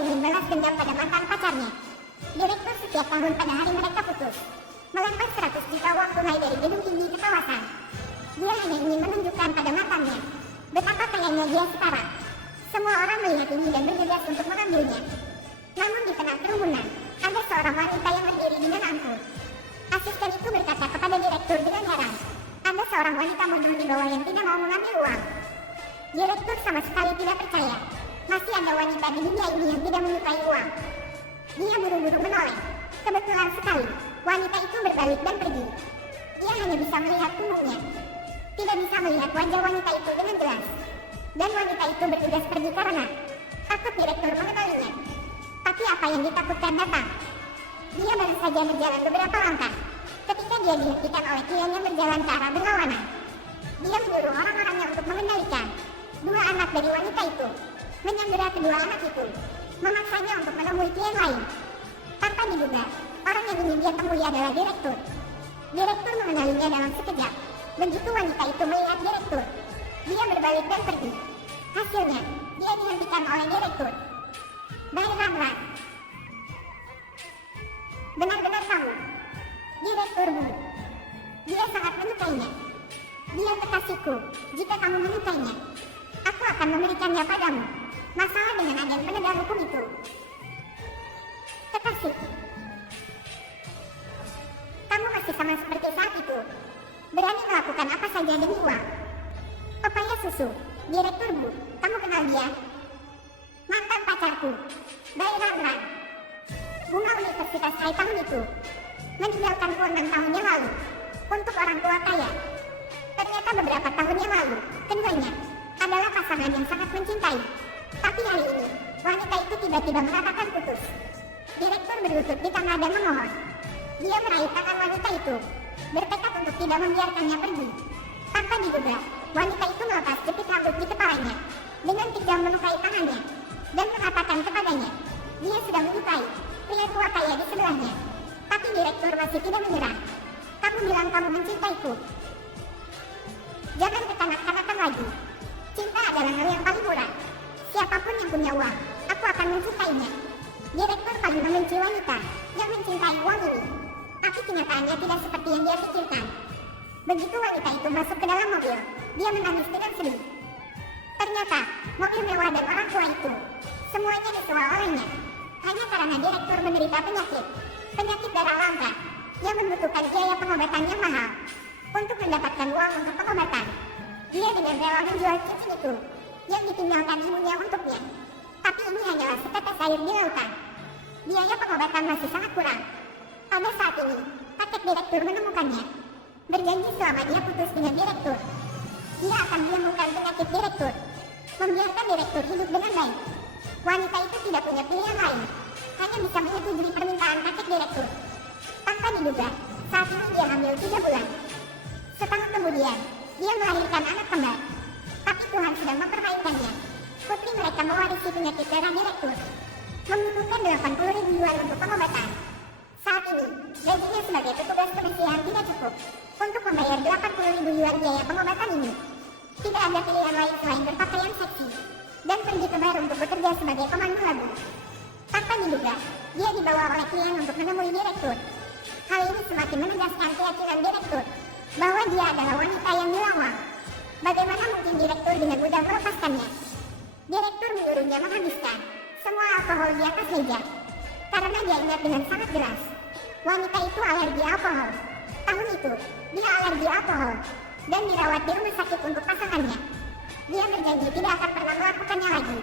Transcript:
ingin balas dendam pada mantan pacarnya. Direktur setiap tahun pada hari mereka putus melempar 100 juta uang tunai dari gedung tinggi ke kawasan. Dia hanya ingin menunjukkan pada mantannya betapa kayanya dia sekarang. Semua orang melihat ini dan bergegas untuk mengambilnya. Namun di tengah kerumunan, ada seorang wanita yang berdiri dengan angkuh. Asisten itu berkata kepada direktur dengan heran, "Ada seorang wanita mundur di bawah yang tidak mau mengambil uang." Direktur sama sekali tidak percaya. Masih ada wanita di dunia ini yang tidak menyukai uang. Dia buru-buru menoleh. Kebetulan sekali, wanita itu berbalik dan pergi. Dia hanya bisa melihat punggungnya. Tidak bisa melihat wajah wanita itu dengan jelas. Dan wanita itu bergegas pergi karena takut direktur mengetahuinya. Tapi apa yang ditakutkan datang. Dia baru saja berjalan beberapa langkah ketika dia dihentikan oleh klien yang berjalan ke arah berlawanan. Dia menyuruh orang-orangnya untuk mengendalikan dua anak dari wanita itu, menyandera kedua anak itu, memaksanya untuk menemui klien lain. Tanpa diduga, orang yang ingin dia temui adalah direktur. Direktur mengenalinya dalam sekejap. Begitu wanita itu melihat direktur, dia berbalik dan pergi. Hasilnya, dia dihentikan oleh direktur. Bayram. Benar-benar kamu, direktur Bu. Dia sangat menyukainya. Dia kekasihku. Jika kamu menyukainya, aku akan memberikannya padamu. Masalah dengan agen penegak hukum itu. Kekasih. Kamu masih sama seperti saat itu. Berani melakukan apa saja demi uang. Pepaya susu. Direktur Bu, kamu kenal dia? Mantan pacarku. Bayram. Bunga Universitas High tahun itu meninggalkanku 6 tahun yang lalu untuk orang tua kaya. Ternyata beberapa tahun yang lalu, keduanya adalah pasangan yang sangat mencintai. Tapi hari ini, wanita itu tiba-tiba mengatakan putus. Direktur berlutut di tanah dan memohon. Dia meraih tangan wanita itu, bertekad untuk tidak membiarkannya pergi. Tanpa diduga, wanita itu melepas jepit rambut di kepalanya, dengan kejam melukai tangannya, dan mengatakan kepadanya, dia sudah menyukai pria tua kaya di sebelahnya. Tapi direktur masih tidak menyerah. Kamu bilang kamu mencintaiku. Jangan kekanak-kanakan lagi. Cinta adalah hal yang paling murah. Siapapun yang punya uang, aku akan mencintainya. Direktur paling membenci wanita yang mencintai uang ini. Tapi kenyataannya tidak seperti yang dia pikirkan. Begitu wanita itu masuk ke dalam mobil, dia menangis dengan sedih. Ternyata, mobil mewah dan orang tua itu, semuanya disewa olehnya. Hanya karena direktur menderita penyakit darah langka, yang membutuhkan biaya pengobatan yang mahal. Untuk mendapatkan uang untuk pengobatan, dia dengan rela menjual cincin itu, yang ditinggalkan ibunya untuknya. Tapi ini hanyalah setetes air di lautan. Biaya pengobatan masih sangat kurang. Pada saat ini, kakek direktur menemukannya. Berjanji selama dia putus dengan direktur, dia akan menyembuhkan penyakit direktur, membiarkan direktur hidup dengan baik. Wanita itu tidak punya pilihan lain, hanya bisa menyetujui permintaan kakek direktur. Tanpa diduga, saat ini dia hamil 3 bulan. Setahun kemudian, dia melahirkan anak kembar. Tapi Tuhan sedang mempermainkannya. Putri mereka mewarisi penyakit darah direktur, membutuhkan 80.000 yuan untuk pengobatan. Saat ini, gajinya sebagai petugas kebersihan tidak cukup untuk membayar 80.000 yuan biaya pengobatan ini. Tidak ada pilihan lain selain berpakaian seksi dan pergi ke bar untuk bekerja sebagai pemandu lagu. Tanpa diduga, dia dibawa oleh klien untuk menemui direktur. Hal ini semakin menegaskan keyakinan direktur bahwa dia adalah wanita yang dilawan. Bagaimana mungkin direktur dengan mudah melepaskannya? Direktur menyuruhnya menghabiskan semua alkohol di atas meja, karena dia ingat dengan sangat jelas. Wanita itu alergi alkohol. Tahun itu, dia alergi alkohol dan dirawat di rumah sakit untuk pasangannya. Dia berjanji tidak akan pernah melakukannya lagi.